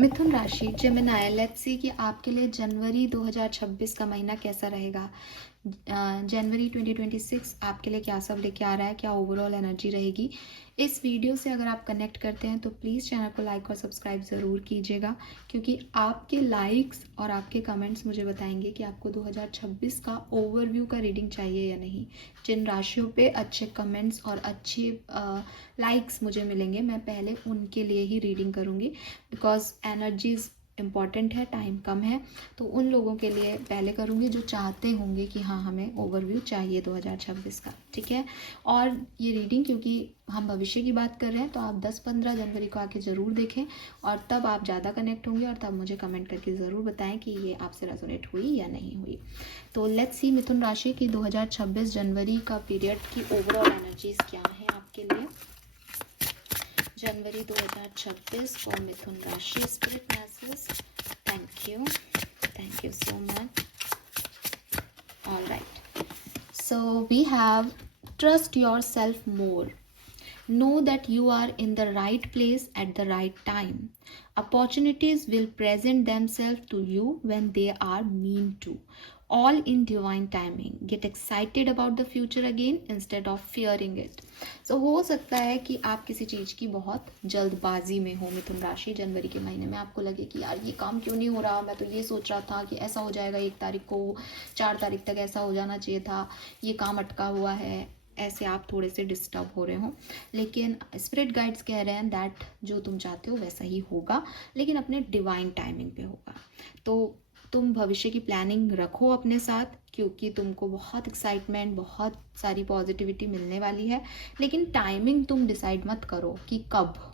मिथुन राशि Gemini, let's see कि आपके लिए जनवरी 2026 का महीना कैसा रहेगा। जनवरी 2026 आपके लिए क्या सब लेके आ रहा है, क्या ओवरऑल एनर्जी रहेगी। इस वीडियो से अगर आप कनेक्ट करते हैं तो प्लीज़ चैनल को लाइक और सब्सक्राइब ज़रूर कीजिएगा, क्योंकि आपके लाइक्स और आपके कमेंट्स मुझे बताएंगे कि आपको 2026 का ओवरव्यू का रीडिंग चाहिए या नहीं। जिन राशियों पे अच्छे कमेंट्स और अच्छी लाइक्स मुझे मिलेंगे, मैं पहले उनके लिए ही रीडिंग करूँगी, बिकॉज एनर्जीज इम्पॉर्टेंट है, टाइम कम है, तो उन लोगों के लिए पहले करूँगी जो चाहते होंगे कि हाँ हमें ओवरव्यू चाहिए 2026 का। ठीक है। और ये रीडिंग, क्योंकि हम भविष्य की बात कर रहे हैं, तो आप 10-15 जनवरी को आके ज़रूर देखें, और तब आप ज़्यादा कनेक्ट होंगे और तब मुझे कमेंट करके ज़रूर बताएं कि ये आपसे रेजोनेट हुई या नहीं हुई। तो लेट्स सी मिथुन राशि की 2026 जनवरी का पीरियड की ओवरऑल एनर्जीज क्या है आपके लिए। जनवरी 2026 फॉर मिथुन राशि spirit message. Thank you so much. All right, so we have trust your self more. Know that you are in the right place at the right time. Opportunities will present themselves to you when they are meant to. All in divine timing. Get excited about the future again instead of fearing it. So हो सकता है कि आप किसी चीज़ की बहुत जल्दबाजी में हो मिथुन राशि। जनवरी के महीने में आपको लगे कि यार ये काम क्यों नहीं हो रहा, मैं तो ये सोच रहा था कि ऐसा हो जाएगा 1 तारीख को, 4 तारीख तक ऐसा हो जाना चाहिए था, ये काम अटका हुआ है, ऐसे आप थोड़े से डिस्टर्ब हो रहे हो। लेकिन स्पिरिट गाइड्स कह रहे हैं दैट जो तुम चाहते हो वैसा ही होगा, लेकिन अपने डिवाइन टाइमिंग पे होगा। तो तुम भविष्य की प्लानिंग रखो अपने साथ, क्योंकि तुमको बहुत एक्साइटमेंट, बहुत सारी पॉजिटिविटी मिलने वाली है, लेकिन टाइमिंग तुम डिसाइड मत करो कि कब।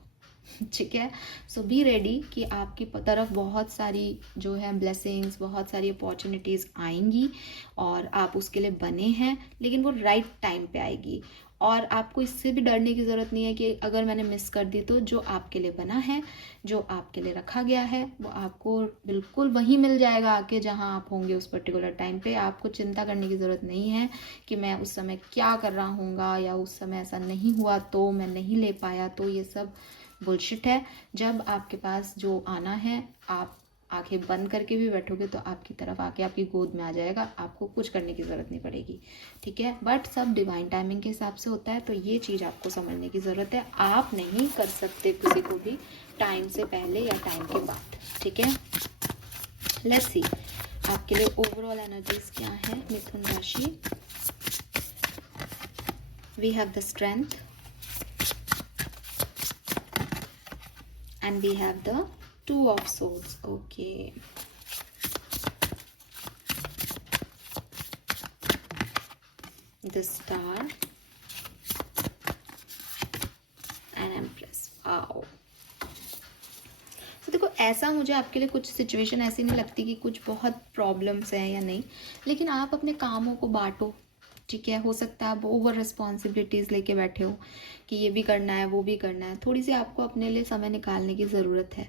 ठीक है। सो बी रेडी कि आपकी तरफ बहुत सारी जो है ब्लेसिंग्स, बहुत सारी अपॉर्चुनिटीज़ आएंगी और आप उसके लिए बने हैं, लेकिन वो राइट टाइम पे आएगी। और आपको इससे भी डरने की ज़रूरत नहीं है कि अगर मैंने मिस कर दी, तो जो आपके लिए बना है, जो आपके लिए रखा गया है, वो आपको बिल्कुल वहीं मिल जाएगा आके जहाँ आप होंगे उस पर्टिकुलर टाइम पे। आपको चिंता करने की ज़रूरत नहीं है कि मैं उस समय क्या कर रहा हूँगा, या उस समय ऐसा नहीं हुआ तो मैं नहीं ले पाया, तो ये सब बुलशिट है। जब आपके पास जो आना है, आप आंखें बंद करके भी बैठोगे तो आपकी तरफ आके आपकी गोद में आ जाएगा, आपको कुछ करने की ज़रूरत नहीं पड़ेगी। ठीक है। बट सब डिवाइन टाइमिंग के हिसाब से होता है, तो ये चीज़ आपको समझने की ज़रूरत है। आप नहीं कर सकते किसी को भी टाइम से पहले या टाइम के बाद। ठीक है। लेट्स सी आपके लिए ओवरऑल एनर्जीज क्या है मिथुन राशि। We have the strength and we have the 2 of swords. Okay, the star and empress. Wow. तो देखो, ऐसा मुझे आपके लिए कुछ सिचुएशन ऐसी नहीं लगती कि कुछ बहुत प्रॉब्लम्स हैं या नहीं, लेकिन आप अपने कामों को बांटो। ठीक है। हो सकता है आप ओवर रिस्पॉन्सिबिलिटीज़ लेके बैठे हो कि ये भी करना है, वो भी करना है। थोड़ी सी आपको अपने लिए समय निकालने की ज़रूरत है।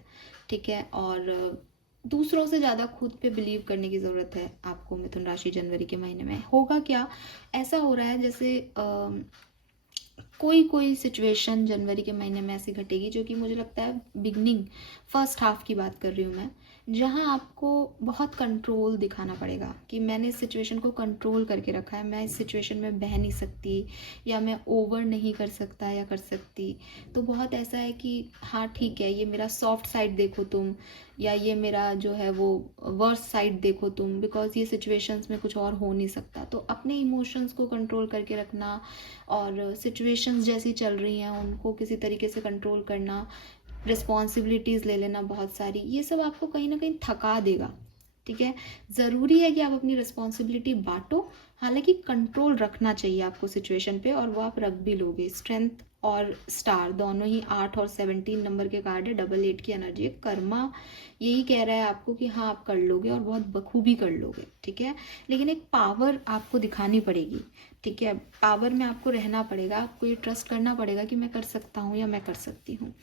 ठीक है। और दूसरों से ज़्यादा खुद पे बिलीव करने की ज़रूरत है आपको मिथुन राशि। जनवरी के महीने में होगा क्या, ऐसा हो रहा है जैसे कोई सिचुएशन जनवरी के महीने में ऐसी घटेगी जो कि मुझे लगता है बिगनिंग, फर्स्ट हाफ की बात कर रही हूँ मैं, जहाँ आपको बहुत कंट्रोल दिखाना पड़ेगा कि मैंने इस सिचुएशन को कंट्रोल करके रखा है, मैं इस सिचुएशन में बह नहीं सकती, या मैं ओवर नहीं कर सकता या कर सकती। तो बहुत ऐसा है कि हाँ ठीक है, ये मेरा सॉफ्ट साइड देखो तुम, या ये मेरा जो है वो वर्स्ट साइड देखो तुम, बिकॉज ये सिचुएशंस में कुछ और हो नहीं सकता। तो अपने इमोशंस को कंट्रोल करके रखना, और सिचुएशंस जैसी चल रही हैं उनको किसी तरीके से कंट्रोल करना, रिस्पॉन्सिबिलिटीज़ ले लेना बहुत सारी, ये सब आपको कहीं ना कहीं थका देगा। ठीक है। ज़रूरी है कि आप अपनी रिस्पॉन्सिबिलिटी बांटो, हालांकि कंट्रोल रखना चाहिए आपको सिचुएशन पे, और वो आप रख भी लोगे। स्ट्रेंथ और स्टार दोनों ही 8 और 17 नंबर के कार्ड है, 8 की एनर्जी है। कर्मा यही कह रहा है आपको कि हाँ आप कर लोगे और बहुत बखूबी कर लोगे। ठीक है। लेकिन एक पावर आपको दिखानी पड़ेगी। ठीक है। पावर में आपको रहना पड़ेगा, आपको ये ट्रस्ट करना पड़ेगा कि मैं कर सकता हूँ या मैं कर सकती हूँ।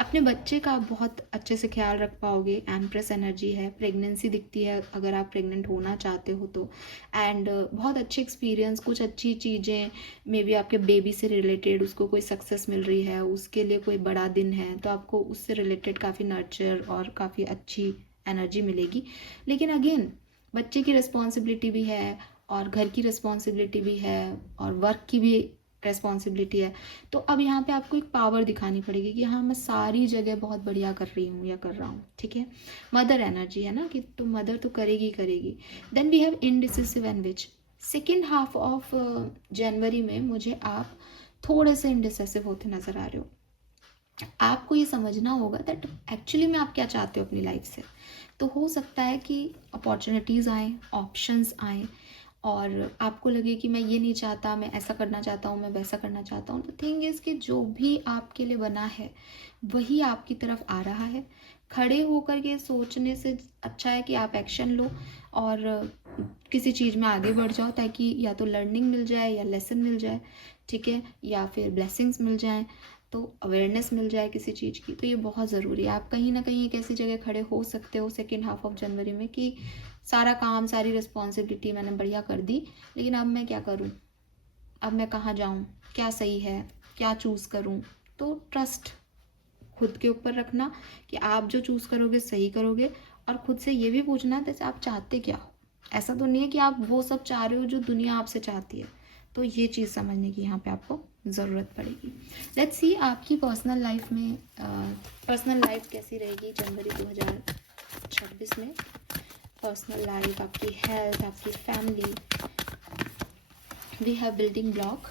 अपने बच्चे का आप बहुत अच्छे से ख्याल रख पाओगे। एम्प्रेस एनर्जी है, प्रेगनेंसी दिखती है अगर आप प्रेग्नेंट होना चाहते हो तो, एंड बहुत बहुत अच्छे एक्सपीरियंस, कुछ अच्छी चीज़ें, मे बी आपके बेबी से रिलेटेड उसको कोई सक्सेस मिल रही है, उसके लिए कोई बड़ा दिन है, तो आपको उससे रिलेटेड काफ़ी नर्चर और काफ़ी अच्छी एनर्जी मिलेगी। लेकिन अगेन बच्चे की रिस्पॉन्सिबिलिटी भी है और घर की रिस्पॉन्सिबिलिटी भी है और वर्क की भी रेस्पॉन्सिबिलिटी है। तो अब यहाँ पे आपको एक पावर दिखानी पड़ेगी कि हाँ मैं सारी जगह बहुत बढ़िया कर रही हूँ या कर रहा हूँ, ठीक है। मदर एनर्जी है ना कि तो मदर तो करेगी करेगी। Then we have indecisive and witch. Second half of जनवरी में मुझे आप थोड़े से इनडिसिसिव होते नजर आ रहे हो। आपको ये समझना होगा दैट एक्चुअली में आप क्या चाहते हो अपनी लाइफ से। तो हो सकता है कि अपॉर्चुनिटीज़ आए, ऑप्शंस आए और आपको लगे कि मैं ये नहीं चाहता, मैं ऐसा करना चाहता हूँ, मैं वैसा करना चाहता हूँ। द थिंग इज़ कि जो भी आपके लिए बना है वही आपकी तरफ आ रहा है। खड़े होकर के सोचने से अच्छा है कि आप एक्शन लो और किसी चीज़ में आगे बढ़ जाओ, ताकि या तो लर्निंग मिल जाए या लेसन मिल जाए, ठीक है, या फिर ब्लेसिंग्स मिल जाएं, तो अवेयरनेस मिल जाए किसी चीज़ की। तो ये बहुत ज़रूरी है। आप कहीं ना कहीं एक ऐसी जगह खड़े हो सकते हो सेकेंड हाफ ऑफ जनवरी में कि सारा काम, सारी रिस्पॉन्सिबिलिटी मैंने बढ़िया कर दी, लेकिन अब मैं क्या करूँ, अब मैं कहाँ जाऊँ, क्या सही है, क्या चूज़ करूँ। तो ट्रस्ट खुद के ऊपर रखना कि आप जो चूज़ करोगे सही करोगे, और खुद से ये भी पूछना जैसे आप चाहते क्या हो। ऐसा तो नहीं है कि आप वो सब चाह रहे हो जो दुनिया आपसे चाहती है। तो ये चीज़ समझने की यहाँ पे आपको ज़रूरत पड़ेगी। लेट्स सी आपकी पर्सनल लाइफ में पर्सनल लाइफ कैसी रहेगी जनवरी 2026 में। पर्सनल लाइफ, आपकी हेल्थ, आपकी family. We have building block.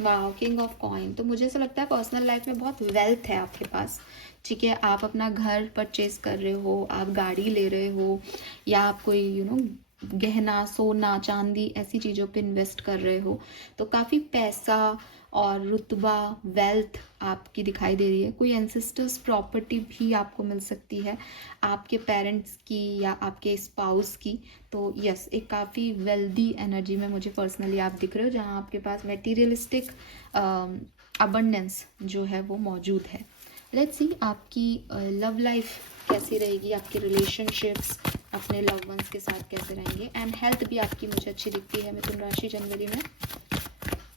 वाह, किंग ऑफ कॉइन। तो मुझे ऐसा लगता है पर्सनल लाइफ में बहुत वेल्थ है आपके पास, ठीक है। आप अपना घर परचेज कर रहे हो, आप गाड़ी ले रहे हो, या आप कोई गहना, सोना, चांदी ऐसी चीज़ों पे इन्वेस्ट कर रहे हो। तो काफ़ी पैसा और रुतबा, वेल्थ आपकी दिखाई दे रही है। कोई एंसेस्टर्स प्रॉपर्टी भी आपको मिल सकती है, आपके पेरेंट्स की या आपके स्पाउस की। तो यस, एक काफ़ी वेल्दी एनर्जी में मुझे पर्सनली आप दिख रहे हो, जहाँ आपके पास मटेरियलिस्टिक अबंडेंस जो है वो मौजूद है। लेट्स सी आपकी लव लाइफ कैसी रहेगी, आपके रिलेशनशिप्स अपने लव वंस के साथ कैसे रहेंगे, एंड हेल्थ भी आपकी मुझे अच्छी दिखती है मिथुन राशि जनवरी में।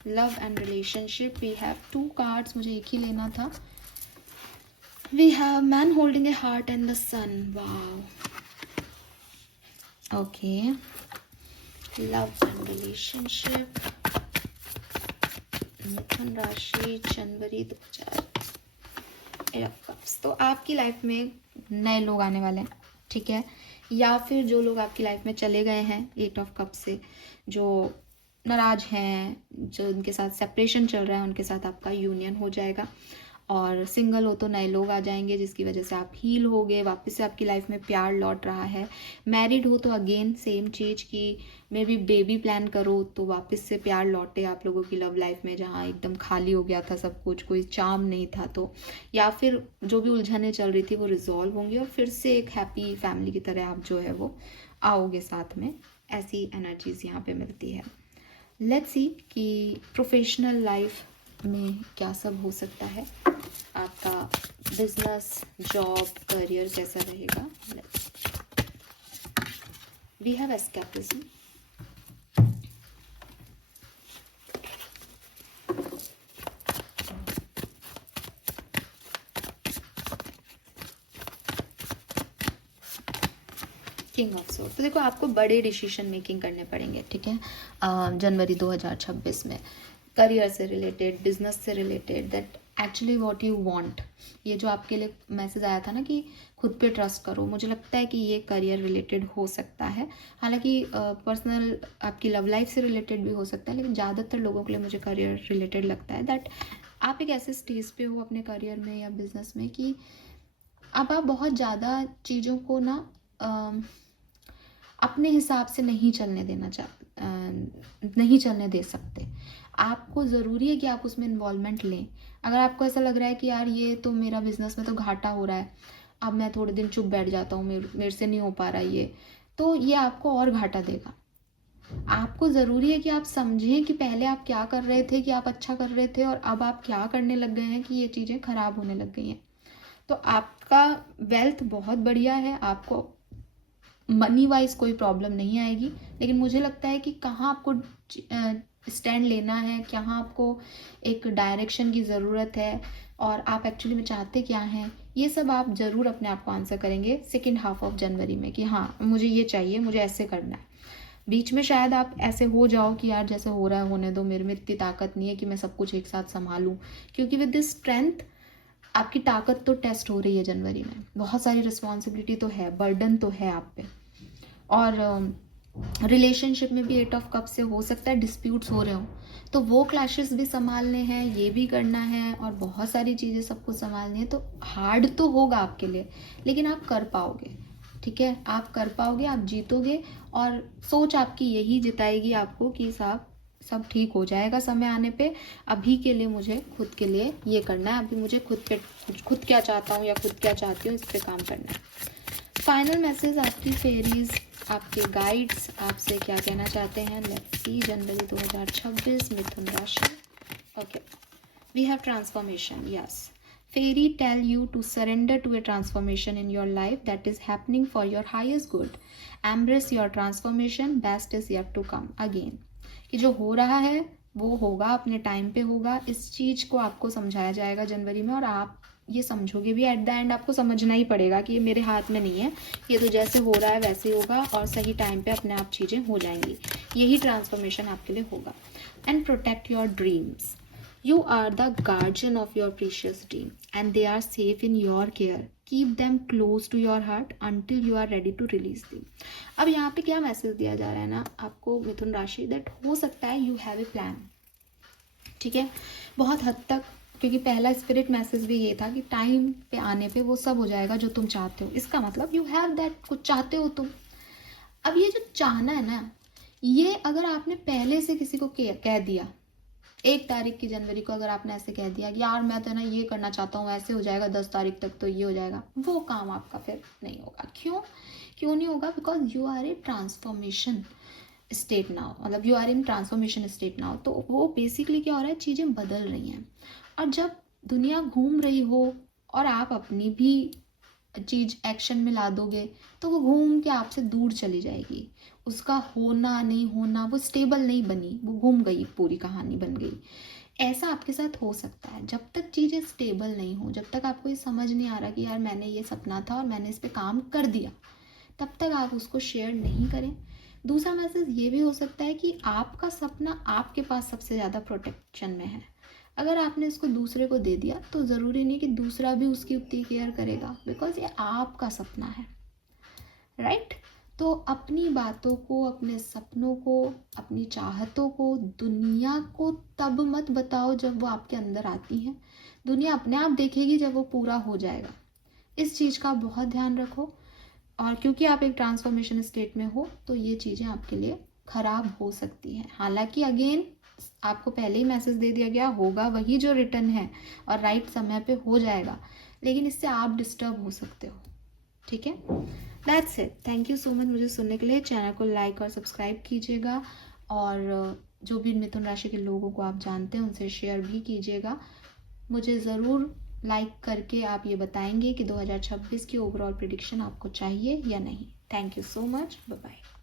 Love and relationship, we have 2 cards, मुझे एक ही लेना था। We have man holding a heart and the sun. Wow, okay. Love and relationship, Mithun राशि जनवरी 2000। तो आपकी लाइफ में नए लोग आने वाले हैं, ठीक है, या फिर जो लोग आपकी लाइफ में चले गए हैं 8 ऑफ कप से, जो नाराज हैं, जो उनके साथ सेपरेशन चल रहा है, उनके साथ आपका यूनियन हो जाएगा। और सिंगल हो तो नए लोग आ जाएंगे जिसकी वजह से आप हील होगे, वापस से आपकी लाइफ में प्यार लौट रहा है। मैरिड हो तो अगेन सेम चीज़ की मे बी बेबी प्लान करो तो वापस से प्यार लौटे आप लोगों की लव लाइफ में, जहाँ एकदम खाली हो गया था सब कुछ, कोई चार्म नहीं था। तो या फिर जो भी उलझनें चल रही थी वो रिजॉल्व होंगी और फिर से एक हैप्पी फैमिली की तरह आप जो है वो आओगे साथ में। ऐसी एनर्जीज यहाँ पे मिलती है। लेट्स सी कि प्रोफेशनल लाइफ में क्या सब हो सकता है, आपका बिजनेस, जॉब, करियर कैसा रहेगा। We have escapism. King of sword. तो देखो आपको बड़े डिसीजन मेकिंग करने पड़ेंगे, ठीक है, जनवरी 2026 में, करियर से रिलेटेड, बिजनेस से related, that actually what you want. ये जो आपके लिए मैसेज आया था ना कि खुद पे ट्रस्ट करो, मुझे लगता है कि ये करियर रिलेटेड हो सकता है। हालांकि पर्सनल आपकी लव लाइफ से रिलेटेड भी हो सकता है, लेकिन ज़्यादातर लोगों के लिए मुझे करियर रिलेटेड लगता है दैट आप एक ऐसे स्टेज पे हो अपने करियर में या बिजनेस में कि अब आप बहुत ज़्यादा चीज़ों को ना अपने हिसाब से नहीं चलने नहीं चलने दे सकते। आपको ज़रूरी है कि आप उसमें इन्वॉल्वमेंट लें। अगर आपको ऐसा लग रहा है कि यार ये तो मेरा बिजनेस में तो घाटा हो रहा है, अब मैं थोड़े दिन चुप बैठ जाता हूँ, मेरे से नहीं हो पा रहा ये, तो ये आपको और घाटा देगा। आपको ज़रूरी है कि आप समझें कि पहले आप क्या कर रहे थे कि आप अच्छा कर रहे थे, और अब आप क्या करने लग गए हैं कि ये चीज़ें ख़राब होने लग गई हैं। तो आपका वेल्थ बहुत बढ़िया है, आपको मनी वाइज कोई प्रॉब्लम नहीं आएगी, लेकिन मुझे लगता है कि कहाँ आपको स्टैंड लेना है, कहाँ आपको एक डायरेक्शन की ज़रूरत है, और आप एक्चुअली में चाहते क्या हैं, ये सब आप ज़रूर अपने आप को आंसर करेंगे सेकेंड हाफ ऑफ जनवरी में कि हाँ मुझे ये चाहिए, मुझे ऐसे करना है। बीच में शायद आप ऐसे हो जाओ कि यार जैसे हो रहा है होने दो, मेरे में इतनी ताकत नहीं है कि मैं सब कुछ एक साथ संभालूं, क्योंकि विद दिस स्ट्रेंथ आपकी ताकत तो टेस्ट हो रही है जनवरी में। बहुत सारी रिस्पॉन्सिबिलिटी तो है, बर्डन तो है आप पे, और रिलेशनशिप में भी 8 ऑफ कप से हो सकता है डिस्प्यूट्स हो रहे हो, तो वो क्लैशेस भी संभालने हैं, ये भी करना है, और बहुत सारी चीज़ें सबको संभालनी है। तो हार्ड तो होगा आपके लिए, लेकिन आप कर पाओगे, ठीक है, आप कर पाओगे, आप जीतोगे, और सोच आपकी यही जिताएगी आपको कि साहब सब ठीक हो जाएगा समय आने पे। अभी के लिए मुझे खुद के लिए ये करना है, अभी मुझे खुद क्या चाहता हूँ या खुद क्या चाहती हूँ इस पर काम करना है। फाइनल मैसेज आपकी फेरीज, आपके गाइड्स आपसे क्या कहना चाहते हैं, लेट्स सी। जनवरी 2026, मिथुन राशि। Okay, we have transformation, yes. Fairy tell you to surrender to a transformation in your life that is happening for your highest good. Embrace your transformation, best is yet to come. Again, कि जो हो रहा है वो होगा, अपने time पे होगा। इस चीज़ को आपको समझाया जाएगा जनवरी में, और आप ये समझोगे भी एट द एंड। आपको समझना ही पड़ेगा कि ये मेरे हाथ में नहीं है, ये तो जैसे हो रहा है वैसे ही होगा, और सही टाइम पे अपने आप चीज़ें हो जाएंगी। यही ट्रांसफॉर्मेशन आपके लिए होगा। And protect your dreams. You are the guardian of your precious dream and they are safe in your care. Keep them close to your heart until you are ready to release them. अब यहाँ पे क्या message दिया जा रहा है ना आपको मिथुन राशि, दैट हो सकता है यू हैव ए प्लान, ठीक है, बहुत हद तक, क्योंकि पहला स्पिरिट मैसेज भी ये था कि टाइम पे आने पे वो सब हो जाएगा जो तुम चाहते हो। इसका मतलब यू हैव दैट, कुछ चाहते हो तुम। अब ये जो चाहना है ना, ये अगर आपने पहले से किसी को कह दिया, 1 तारीख की जनवरी को अगर आपने ऐसे कह दिया कि यार मैं तो ना ये करना चाहता हूँ, ऐसे हो जाएगा, 10 तारीख तक तो ये हो जाएगा, वो काम आपका फिर नहीं होगा। क्यों नहीं होगा? Because you are a transformation state now, मतलब you are in transformation state now. तो वो बेसिकली क्या हो रहा है, चीज़ें बदल रही हैं, और जब दुनिया घूम रही हो और आप अपनी भी चीज़ एक्शन में ला दोगे, तो वो घूम के आपसे दूर चली जाएगी। उसका होना नहीं होना, वो स्टेबल नहीं बनी, वो घूम गई, पूरी कहानी बन गई। ऐसा आपके साथ हो सकता है। जब तक चीज़ें स्टेबल नहीं हो, जब तक आपको ये समझ नहीं आ रहा कि यार मैंने ये सपना था और मैंने इस पर काम कर दिया, तब तक आप उसको शेयर नहीं करें। दूसरा मैसेज ये भी हो सकता है कि आपका सपना आपके पास सबसे ज़्यादा प्रोटेक्शन में है। अगर आपने इसको दूसरे को दे दिया तो ज़रूरी नहीं कि दूसरा भी उसकी उतनी केयर करेगा, बिकॉज ये आपका सपना है, राइट? तो अपनी बातों को, अपने सपनों को, अपनी चाहतों को दुनिया को तब मत बताओ जब वो आपके अंदर आती हैं। दुनिया अपने आप देखेगी जब वो पूरा हो जाएगा। इस चीज़ का बहुत ध्यान रखो। और क्योंकि आप एक ट्रांसफॉर्मेशन स्टेट में हो, तो ये चीज़ें आपके लिए ख़राब हो सकती हैं। हालांकि अगेन आपको पहले ही मैसेज दे दिया गया, होगा वही जो रिटर्न है और राइट समय पे हो जाएगा, लेकिन इससे आप डिस्टर्ब हो सकते हो, ठीक है? That's it. Thank you so much मुझे सुनने के लिए। चैनल को लाइक और सब्सक्राइब कीजिएगा, और जो भी मिथुन राशि के लोगों को आप जानते हैं उनसे शेयर भी कीजिएगा। मुझे ज़रूर लाइक करके आप ये बताएंगे कि 2026 की ओवरऑल प्रेडिक्शन आपको चाहिए या नहीं। Thank you so much, bye bye.